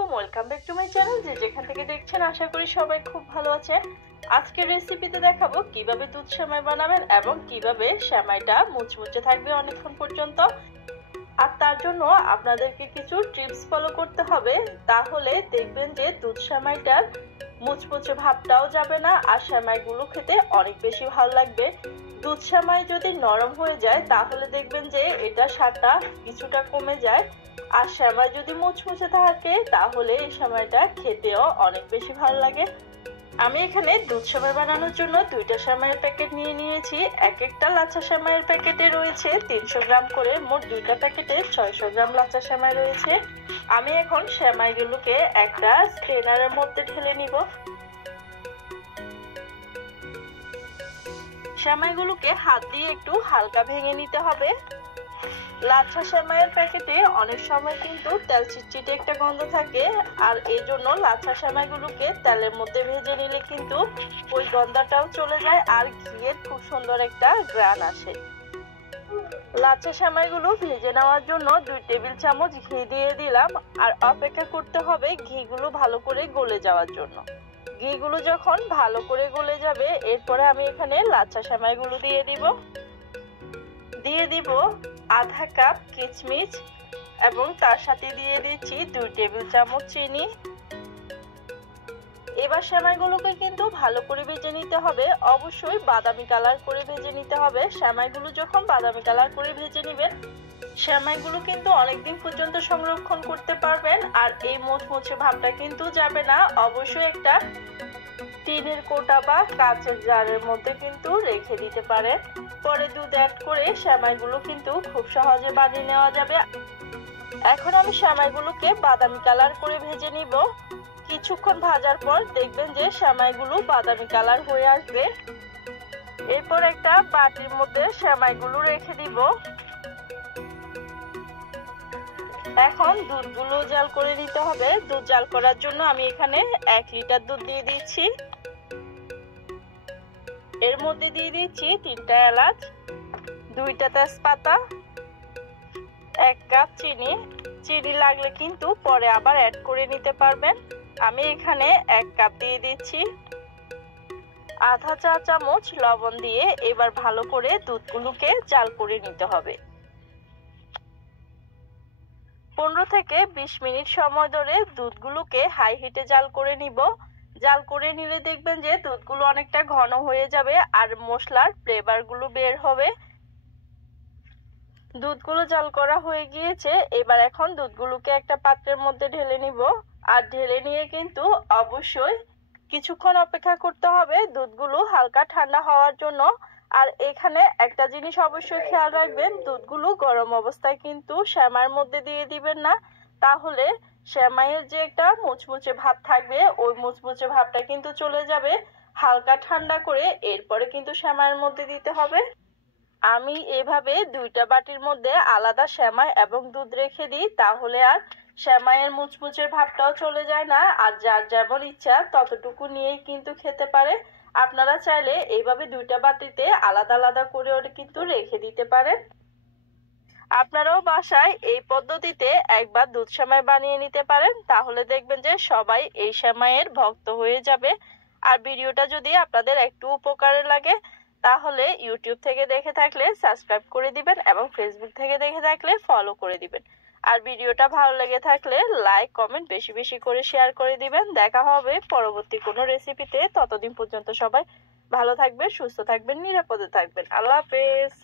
আলাইকুম, welcome back to my channel. যেখান থেকে দেখছেন আশা করি সবাই খুব ভালো আছেন। আজকের রেসিপিতে দেখাবো কিভাবে দুধ সেমাই বানাবেন এবং কিভাবে সেমাইটা মুচমুচে থাকবে অনেকক্ষণ পর্যন্ত। আর তার জন্য আপনাদেরকে কিছু টিপস ফলো করতে হবে, তাহলে দেখবেন যে দুধ সেমাইটার মুচমুচে ভাবটাও যাবে না আর সেমাইগুলো খেতে অনেক বেশি ভালো লাগবে। দুধ সেমাই যদি নরম হয়ে যায় তাহলে দেখবেন যে এটা স্বাদটা কিছুটা কমে যায়, আর সেমাই যদি মুচমুচে থাকে তাহলে এই সেমাইটা খেতেও অনেক বেশি ভালো লাগে। আমি এখানে দুধ সেমাই বানানোর জন্য দুইটা সেমাইয়ের প্যাকেট নিয়ে নিয়েছি। এক একটা লাচ্ছা সেমাইয়ের প্যাকেটে রয়েছে 300 গ্রাম করে, মোট দুইটা প্যাকেটে 600 গ্রাম লাচ্ছা সেমাই রয়েছে। আমি এখন সেমাইগুলোকে একটা স্ট্রেনারের মধ্যে ঢেলে নিব। সেমাইগুলোকে হাত দিয়ে একটু হালকা ভেঙে নিতে হবে। লাচ্ছা সেমাইয়ের প্যাকেটে অনেক সময় কিন্তু তেল চিটচিটে একটা গন্ধ থাকে, আর এই জন্য লাচ্ছা সেমাইগুলোকে তেলের মধ্যে ভেজে নিলে কিন্তু ওই গন্ধটাও চলে যায় আর ঘিয়ের খুব সুন্দর একটা ঘ্রাণ আসে। লাচ্ছা সেমাইগুলো ভেজে নেওয়ার জন্য 2 টেবিল চামচ ঘি দিয়ে দিলাম, আর অপেক্ষা করতে হবে ঘিগুলো ভালো করে গলে যাওয়ার জন্য। ঘিগুলো যখন ভালো করে গলে যাবে এরপরে আমি এখানে লাচ্ছা সেমাইগুলো দিয়ে দিব আধা কাপ কিশমিশ এবং তার সাথে দিয়ে দিচ্ছি 2 টেবিল চামচ চিনি। এবার সেমাইগুলোকে কিন্তু ভালো করে ভেজে নিতে হবে, অবশ্যই বাদামি কালার করে ভেজে নিতে হবে। সেমাইগুলো যখন বাদামি কালার করে ভেজে নেবেন সেমাইগুলো কিন্তু অনেকদিন পর্যন্ত সংরক্ষণ করতে পারবেন, আর এই মুচমুচে ভাবটা কিন্তু যাবে না। অবশ্যই একটা টিনের কোটা বা কাঁচের জারের মধ্যে কিন্তু রেখে দিতে পারেন। পরে দুধ অ্যাড করে সেমাইগুলো কিন্তু খুব সহজে বানিয়ে নেওয়া যাবে। এখন আমি সেমাইগুলোকে বাদামি কালার করে ভেজে নিব। কিছুক্ষণ ভাজার পর দেখবেন যে সেমাইগুলো বাদামি কালার হয়ে আসবে। এরপর একটা বাটির মধ্যে সেমাইগুলো রেখে দিব। এখন দুধগুলো জাল করে নিতে হবে। দুধ জাল করার জন্য আমি এখানে 1 লিটার দুধ দিয়ে দিচ্ছি। এর মধ্যে দিয়ে দিচ্ছি 3টা এলাচ, 2টা তেজপাতা, 1 কাপ চিনি। চিনি লাগলে কিন্তু পরে আবার অ্যাড করে নিতে পারবেন। আমি এখানে 1 কাপ দিয়ে দিচ্ছি। আধা চা চামচ লবণ দিয়ে এবার ভালো করে দুধগুলোকে জাল করে নিতে হবে। 15 থেকে 20 মিনিট সময় ধরে দুধগুলোকে হাই হিটে জাল করে নিব। জাল করে নিলে দেখবেন যে দুধগুলো অনেকটা ঘন হয়ে যাবে আর মশলার ফ্লেভারগুলো বের হবে। দুধগুলো জাল করা হয়ে গিয়েছে। এবার এখন দুধগুলোকে একটা পাত্রের মধ্যে ঢেলে নিব, আর ঢেলে নিয়ে কিন্তু অবশ্যই কিছুক্ষণ অপেক্ষা করতে হবে দুধগুলো হালকা ঠান্ডা হওয়ার জন্য। আর এখানে একটা জিনিস অবশ্যই খেয়াল রাখবেন, দুধগুলো গরম অবস্থায় কিন্তু সেমাইয়ের মধ্যে দিয়ে দিবেন না, তাহলে সেমাইয়ের যে একটা মুচমুচে ভাব থাকবে ওই মুচমুচে ভাবটা কিন্তু চলে যাবে। হালকা ঠান্ডা করে এরপরে কিন্তু সেমাইয়ের মধ্যে দিতে হবে। আমি এভাবে 2টা বাটির মধ্যে আলাদা সেমাই এবং দুধ রেখে দিই, তাহলে আর সেমাইয়ের মুচমুচের ভাবটাও চলে যায় না, আর যার যেমন ইচ্ছা ততটুকু নিয়েই কিন্তু খেতে পারে। আপনারা চাইলে এইভাবে 2টা বাটিতে আলাদা আলাদা করে কিন্তু রেখে দিতে পারেন। আপনারাও বাসায় এই পদ্ধতিতে একবার দুধ সেমাই বানিয়ে নিতে পারেন, তাহলে দেখবেন যে সবাই এই সেমাইয়ের ভক্ত হয়ে যাবে। আর ভিডিওটা যদি আপনাদের একটু উপকারে লাগে তাহলে ইউটিউব থেকে দেখে থাকলে সাবস্ক্রাইব করে দিবেন এবং ফেসবুক থেকে দেখে থাকলে ফলো করে দিবেন। আর ভিডিওটা ভালো লেগে থাকলে লাইক কমেন্ট বেশি বেশি করে শেয়ার করে দিবেন। দেখা হবে পরবর্তী কোনো রেসিপিতে। ততদিন পর্যন্ত সবাই ভালো থাকবেন, সুস্থ থাকবেন, নিরাপদে থাকবেন। আল্লাহ হাফেজ।